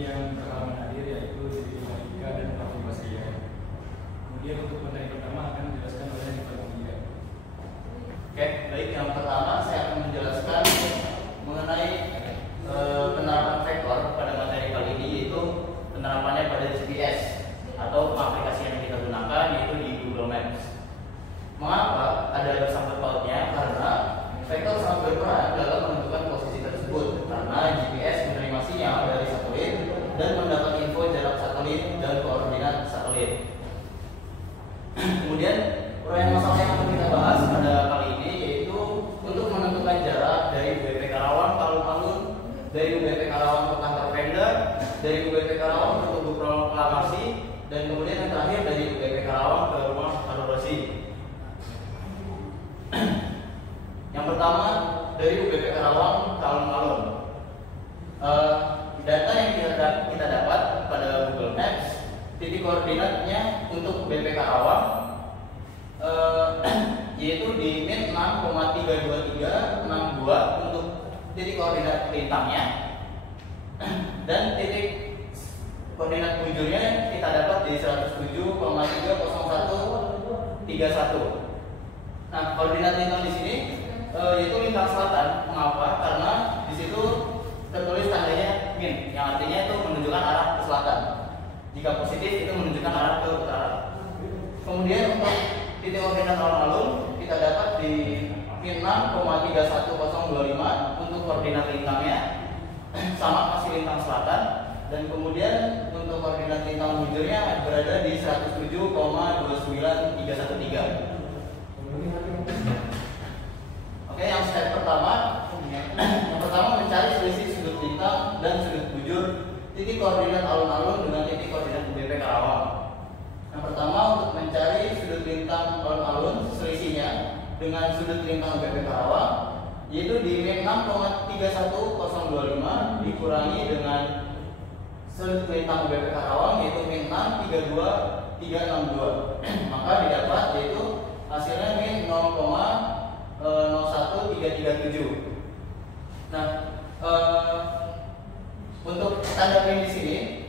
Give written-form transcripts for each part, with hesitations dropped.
yang berhalangan hadir, yaitu Siti Malika dan Fatimah Basriah. Kemudian untuk materi pertama akan dijelaskan oleh Fatimah. Oke, baik. Yang pertama saya akan menjelaskan mengenai penerapan vektor pada materi kali ini, yaitu penerapannya pada GPS atau aplikasi yang kita gunakan, yaitu di Google Maps. Mengapa ada sangkut pautnya? Karena vektor sangat berperan dalam menentukan posisi tersebut, karena GPS menerima sinyal dari satelit dan mendapat info jarak satelit dan koordinat satelit. Kemudian proyek masalah yang akan kita bahas pada kali ini yaitu untuk menentukan jarak dari UBP Karawang ke alun-alun, dari UBP Karawang ke kantor Pemda, dari UBP Karawang ke Tugu Proklamasi, dan kemudian yang terakhir dari UBP Karawang ke rumah Karolosi. Yang pertama dari UBP Karawang ke alun-alun. Data yang kita dapat pada Google Maps, titik koordinatnya untuk UBP Karawang yaitu di min 6,32362 untuk titik koordinat lintangnya, dan titik koordinat bujurnya kita dapat di 107,30131. Nah, koordinat lintang di sini yaitu lintang selatan. Mengapa? Karena di situ tertulis tandanya min, yang artinya itu menunjukkan arah ke selatan. Jika positif itu menunjukkan arah ke utara. Kemudian untuk titik koordinat alun-alun kita dapat di min 6,31025 untuk koordinat lintangnya sama masih lintang selatan, dan kemudian untuk koordinat lintang bujurnya berada di 107,29313. Oke, yang step pertama, mencari selisih sudut lintang dan sudut bujur titik koordinat alun-alun dengan titik koordinat UBP Karawang. Yang pertama, untuk mencari sudut lintang alun-alun selisihnya dengan sudut lintang UBP Karawang, yaitu di min 6,31025 dikurangi dengan sudut lintang UBP Karawang, yaitu min 6,32362. Maka didapat yaitu hasilnya min 0,01337. Nah, untuk tanda min di sini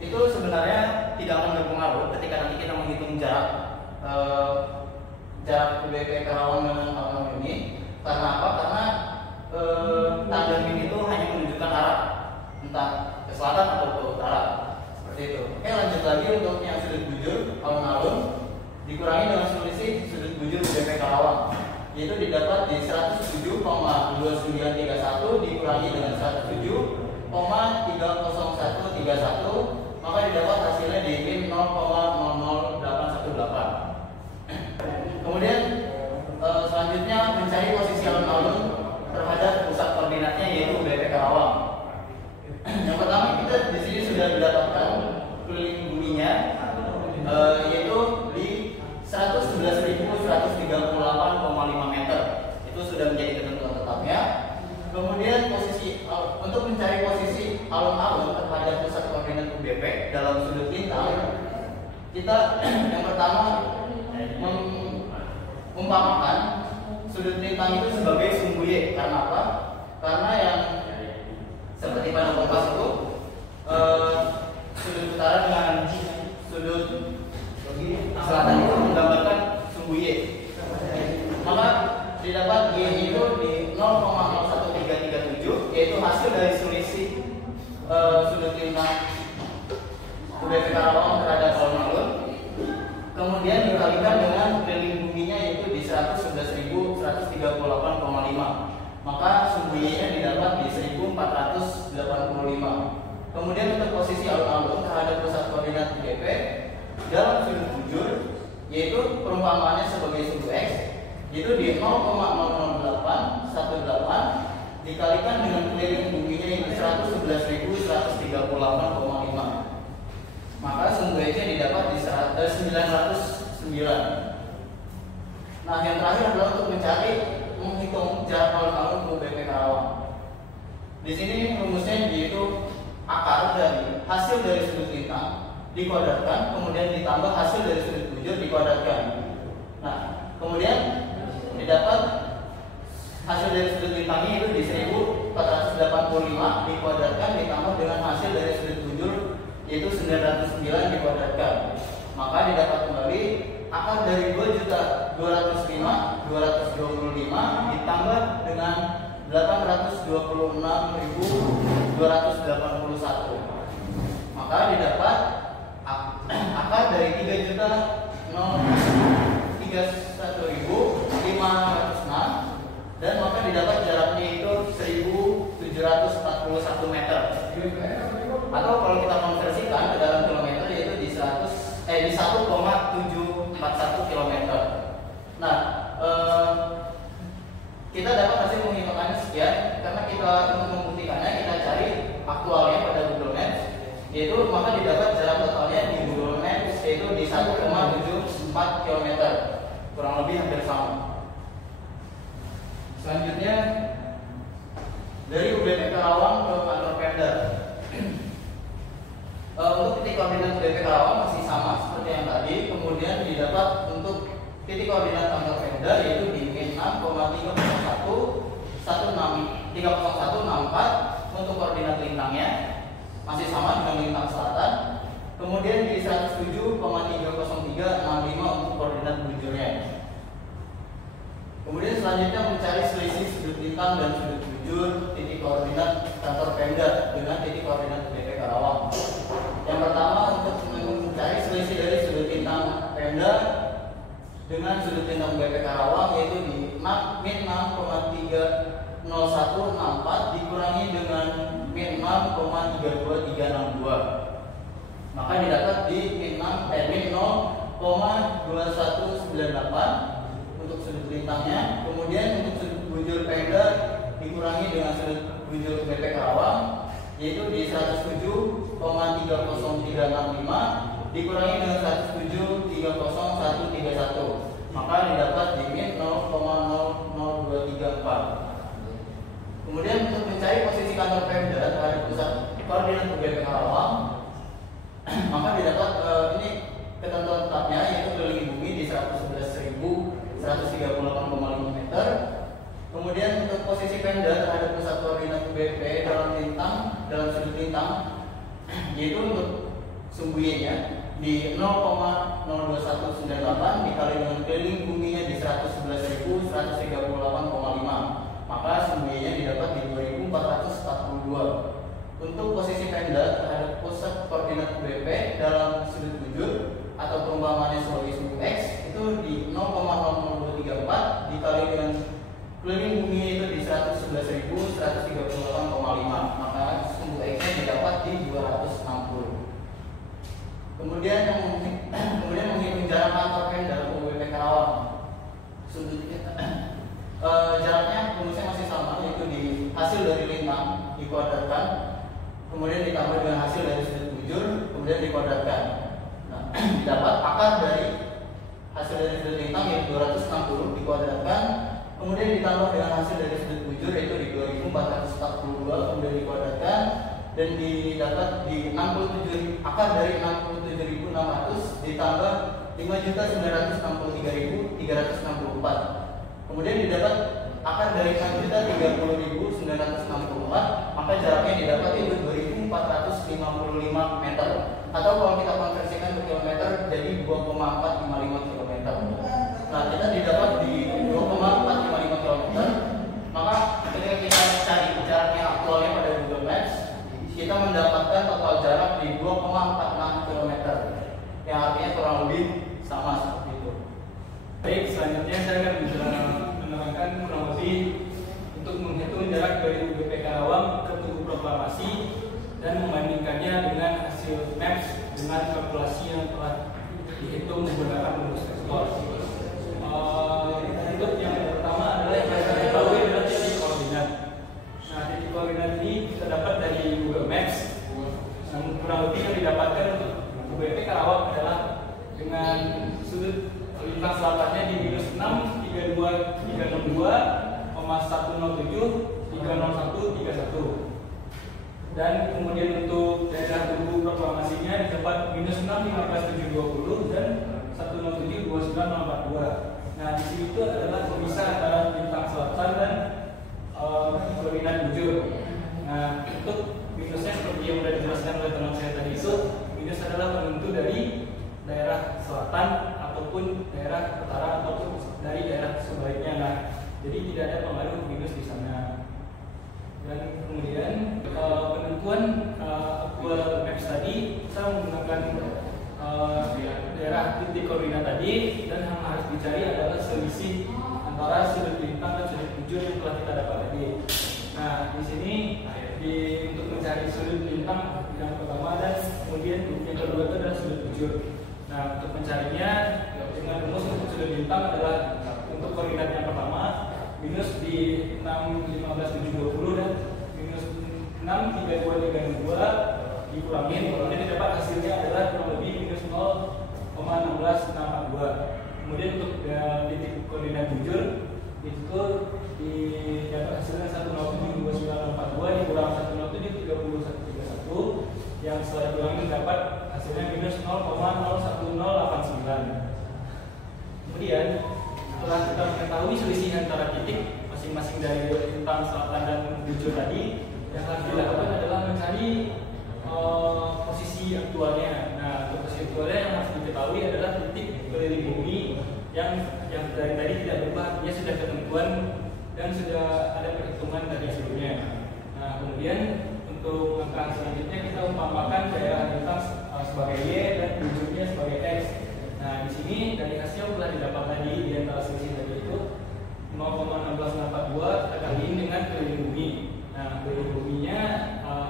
itu sebenarnya tidak akan berpengaruh ketika nanti kita menghitung jarak UBP Karawang dengan alun-alun ini. Karena apa? Karena tanda min itu hanya menunjukkan arah, entah ke selatan atau ke utara, seperti itu. Oke, lanjut lagi untuk yang sudut bujur alun-alun dikurangi dengan selisih sudut bujur UBP Karawang, yaitu didapat di 107,2931 dikurangi dengan 107,30131, maka didapat hasilnya di min 0,00818. Kemudian selanjutnya mencari posisi alun-alun terhadap pusat koordinatnya, yaitu UBP Karawang. Yang pertama, kita di sini sudah mendapatkan keliling buminya yaitu di 111.138,5 meter. Itu sudah menjadi ketentuan tetapnya. Kemudian untuk mencari posisi alun-alun terhadap pusat koordinat UBP dalam sudut lintang, kita yang pertama mengumpamakan sudut lintang itu sebagai sumbu Y. Karena apa? Karena yang seperti pada kompas itu sudut utara dengan sudut selatan itu menggambarkan sumbu Y. Maka didapat Y itu di 0,01337, yaitu hasil dari selisih sudut lintang UBP Karawang terhadap alun-alun, kemudian dikalikan dengan keliling buminya yaitu di 111.138,5, maka sumbu Y-nya didapat di 1485. Kemudian untuk posisi alun-alun terhadap pusat koordinat UBP dalam sudut bujur, yaitu perumpamaannya sebagai sumbu X, yaitu di 0,00818 dikalikan dengan keliling buminya yaitu 111.138,5, maka sumbu X-nya didapat di 909. Nah, yang terakhir adalah untuk menghitung jarak alun-alun ke UBP Karawang. Di sini rumusnya yaitu akar dari hasil dari sudut lintang dikuadratkan, kemudian ditambah hasil dari sudut bujur dikuadratkan. Nah, kemudian didapat hasil dari sudut lintangnya itu di 1485 dikuadratkan ditambah dengan hasil dari sudut bujur yaitu 909 dikuadratkan. Maka didapat kembali akar dari 2.205.225 ditambah dengan 826.281. Maka didapat akar dari 3.031.506 dan maka didapat jaraknya itu 1.741 meter. Atau kalau kita konversikan ke dalam kilometer yaitu di 1,741 kilometer. Nah, kita dapat hasil menghitungkannya sekian karena kita untuk membuktikannya kita cari aktualnya pada Google Maps, yaitu maka didapat jarak totalnya di Google Maps yaitu di 1,74 km, kurang lebih hampir sama. Selanjutnya dari UBP Karawang ke kantor Pemda. Untuk titik koordinat UBP Karawang masih sama seperti yang tadi, kemudian didapat untuk titik koordinat kantor Pemda yaitu di 6,30164 untuk koordinat lintangnya masih sama dengan lintang selatan. Kemudian di 107,30365 untuk koordinat bujurnya. Kemudian selanjutnya mencari selisih sudut lintang dan sudut bujur titik koordinat kantor Pemda dengan titik koordinat UBP Karawang. Yang pertama untuk mencari selisih dari sudut lintang Pemda dengan sudut lintang UBP Karawang yaitu di min 6,30164 dikurangi dengan min 6,32362. Maka didapat di min 0,2198 untuk sudut lintangnya. Kemudian untuk sudut bujur Pemda dikurangi dengan sudut bujur UBP Karawang yaitu di 107,30365 dikurangi dengan 107,30131. Maka didapat di min 0,00234. Kemudian untuk mencari posisi kantor Pemda terhadap pusat koordinat UBP Karawang, maka didapat ini ketentuan tetapnya yaitu keliling bumi di 111.138,5 meter. Kemudian untuk posisi Pemda terhadap pusat koordinat UBP dalam sudut lintang yaitu untuk sumbu Y-nya di 0,02198 dikali dengan keliling buminya di 111.138,5. Maka sumbu Y-nya didapat di 2442. Untuk posisi Pemda terhadap pusat koordinat UBP dalam sudut bujur atau perumpamannya sebagai sumbu X itu di 0,00234 dikali dengan keliling bumi itu di 111.138,5. Maka sumbu X-nya didapat di 260. Kemudian menghitung jarak kantor Pemda UBP Karawang. Jaraknya rumusnya masih sama yaitu di hasil dari lintang dikuadratkan, kemudian ditambah dengan hasil dari sudut bujur, kemudian dikuadratkan. Nah, didapat akar dari hasil dari sudut lintang yaitu 260 dikuadratkan, kemudian ditambah dengan hasil dari sudut bujur yaitu di 2442 kemudian dikuadratkan dan didapat di 67 akar dari 67.600 ditambah 5.963.364. Kemudian didapat akar dari 6.030.964, maka jaraknya didapat itu 2.455 meter. Atau kalau kita konversikan ke kilometer jadi 2,455 km. Nah, kita didapat di 2,455 km. Maka ketika kita cari jaraknya aktualnya pada Google Maps, kita mendapatkan total jarak di 2,46 km. Yang artinya kurang lebih sama seperti itu. Baik, selanjutnya saya akan menerangkan kurang lebih untuk menghitung jarak dari UBP Karawang ke Tugu Proklamasi dan membandingkannya dengan hasil maps dengan kalkulasi yang telah dihitung menggunakan rumus vektor. Untuk yang pertama adalah yang kita ketahui adalah titik koordinat. Nah, titik koordinat ini kita dapat dari Google Maps. Kurang lebih yang didapatkan untuk UBP Karawang adalah dengan sudut lintang selatannya di minus 6, 32, 362, 107, 301, 31. Dan kemudian untuk daerah Tugu Proklamasinya di tempat minus 6, 15.720 dan 107, 29, 042. Nah, di sini itu adalah pemisah antara lintang selatan dan koordinat bujur. Nah, untuk minusnya seperti yang sudah dijelaskan oleh teman saya tadi itu bujur. Nah, untuk mencarinya dengan rumus yang sudah bintang adalah untuk koordinat yang pertama minus di 6, 15, 7, 20 dan minus 6, 3, 2, 3, 2 dikurangin, kemudian didapat hasilnya adalah kurang lebih minus 0,16642. Kemudian untuk titik koordinat bujur itu didapat hasilnya 1072942 dikurang 1073031 yang setelah dikurangin dapat hasilnya minus 0,01089. Kemudian setelah kita mengetahui selisih antara titik masing-masing dari rentang selatan dan bujur tadi, yang harus dilakukan adalah mencari posisi aktualnya. Nah, untuk posisi aktualnya yang harus diketahui adalah titik keliling bumi yang dari tadi tidak berubah, dia sudah ketentuan dan sudah ada perhitungan dari sebelumnya. Nah, kemudian untuk angka selanjutnya kita umpamakan daerah rentang sebagai Y dan bujurnya sebagai X. Nah, di sini dari hasil telah didapat tadi di antara selisih tadi itu 0,1642 kita kaliin dengan keliling bumi. Nah, keliling buminya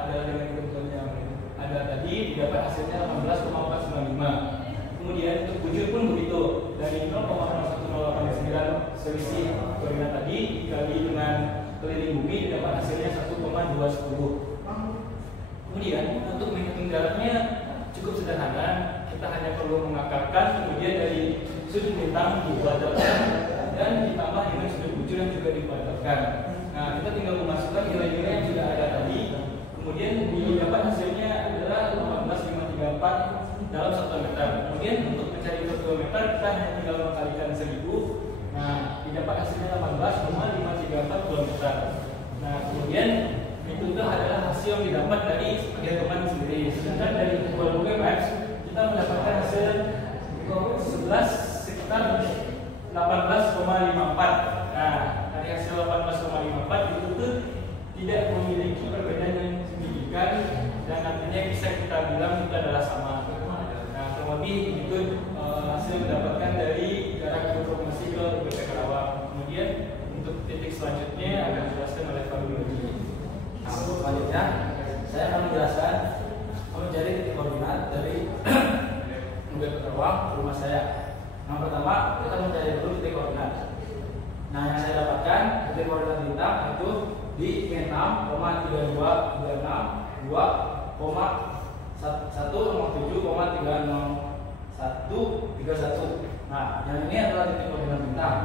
adalah dengan ketentuan yang ada tadi didapat hasilnya 18,495. Kemudian untuk bujur pun begitu, dari 0,01089 selisih koordinat tadi dikali dengan keliling bumi didapat hasilnya 1,210. Kemudian untuk menghitung jaraknya cukup sederhana, kita hanya perlu mengakarkan, kemudian dari sudut bintang dikuadratkan dan ditambah dengan sudut bujur yang juga dikuadratkan. Nah, kita tinggal memasukkan nilai-nilai yang sudah ada tadi, kemudian didapat hasilnya adalah 18534 dalam 1 meter. Kemudian untuk mencari 1 meter kita hanya tinggal mengkalikan 1000. Nah, didapat hasilnya 18,534 km. Nah, kemudian itu adalah hasil yang didapat dari teman sendiri. Sedangkan dari Google Maps kita mendapatkan hasil 11 sekitar 18,54. Nah, dari hasil 18,54 itu tuh tidak memiliki perbedaan yang signifikan dan nantinya bisa kita bilang itu adalah sama. Nah, kurang lebih itu hasil mendapatkan dari jarak informasi ke UBP Karawang. Kemudian untuk titik selanjutnya akan dijelaskan oleh Pak Guru. Nah, untuk selanjutnya saya akan menjelaskan mencari titik koordinat dari UBP Karawang ke rumah saya. Yang pertama kita mencari dulu titik koordinat. Nah, yang saya dapatkan titik koordinat bintang itu di 6,3226,2,107,30131. Nah, yang ini adalah titik koordinat bintang.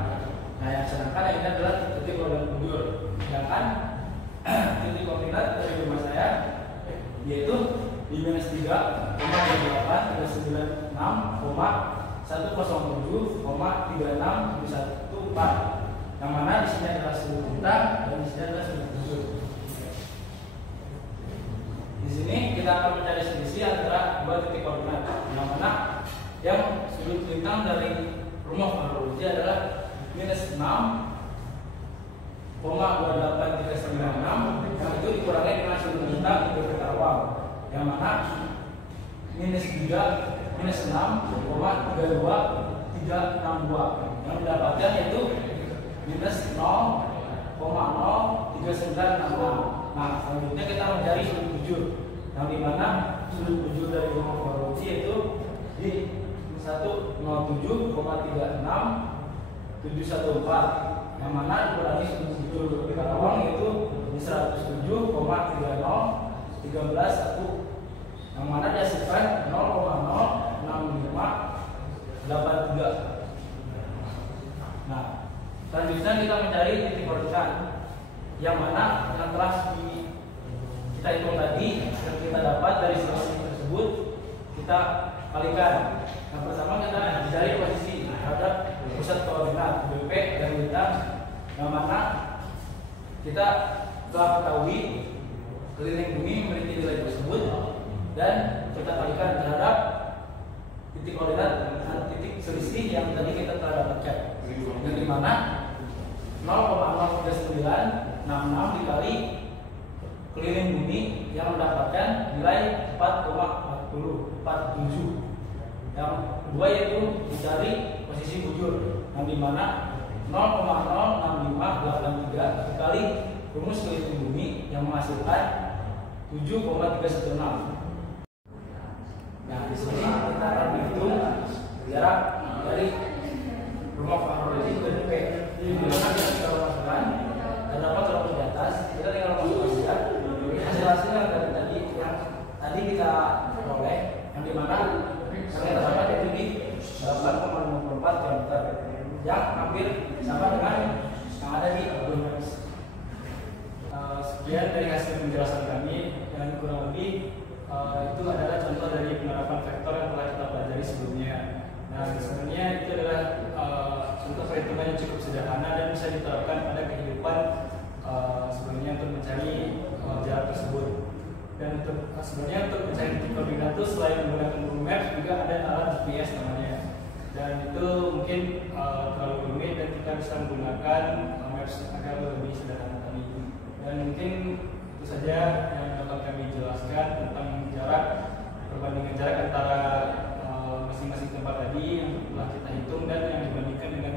Nah, yang sedangkan yang ini adalah titik koordinat bujur. Sedangkan titik koordinat dari rumah saya yaitu di minus 3,38,107,36114. Yang mana di sini adalah sudut bintang dan di sini adalah sudut bujur. Di sini kita akan mencari selisih antara dua titik koordinat. Yang mana yang sudut bintang dari rumah Pak Ruji adalah minus 6,28396 yang itu dikurangi dengan sudut bintang di UBP Karawang. Yang mana minus 6,32362 yang mendapatkan yaitu minus 0,03966. Nah, selanjutnya kita mencari sudut bujur, yang dimana sudut bujur dari rumah Faruji itu di 107,36,714, yang mana dikurangi sudut bujur di Karawang yaitu di 107,3013,1, yang mana dihasilkan 0,06583. Nah, selanjutnya kita mencari titik koordinat yang mana yang telah kita hitung tadi yang kita dapat dari selisih tersebut kita kalikan. Yang pertama kita mencari posisi terhadap pusat koordinat BP dan bintang, yang mana kita telah ketahui keliling bumi memiliki nilai tersebut dan kita kalikan terhadap titik koordinat dan titik selisih yang tadi kita telah dapatkan, yang dimana 0,03966 dikali keliling bumi yang mendapatkan nilai 4,4047. Yang kedua yaitu mencari posisi bujur, yang dimana 0,06583 dikali rumus keliling bumi yang menghasilkan 7,316. Nah, di sini kita akan menghitung jarak dari rumah Pak Rodi ke DP. Di mana kita masukkan dan dapat terlalu di atas, kita tinggal masukkan saja. Hasil-hasilnya dari tadi yang tadi kita peroleh, yang dimana ternyata dapat yaitu di 8,54 km, yang hampir sama dengan yang ada di Google Maps. Sekian dari hasil penjelasan kami, yang kurang lebih itu adalah contoh dari penerapan vektor yang telah kita pelajari sebelumnya. Nah, sebenarnya itu adalah contoh perhitungan yang cukup sederhana dan bisa diterapkan pada kehidupan sebenarnya untuk mencari jarak tersebut. Dan untuk sebenarnya untuk mencari titik koordinat itu selain menggunakan Google Maps juga ada alat GPS namanya. Dan itu mungkin terlalu rumit dan kita bisa menggunakan Maps agar lebih sederhana tadi. Dan mungkin itu saja yang dapat kami jelaskan tentang jarak, perbandingan jarak antara masing-masing tempat tadi yang telah kita hitung dan yang dibandingkan dengan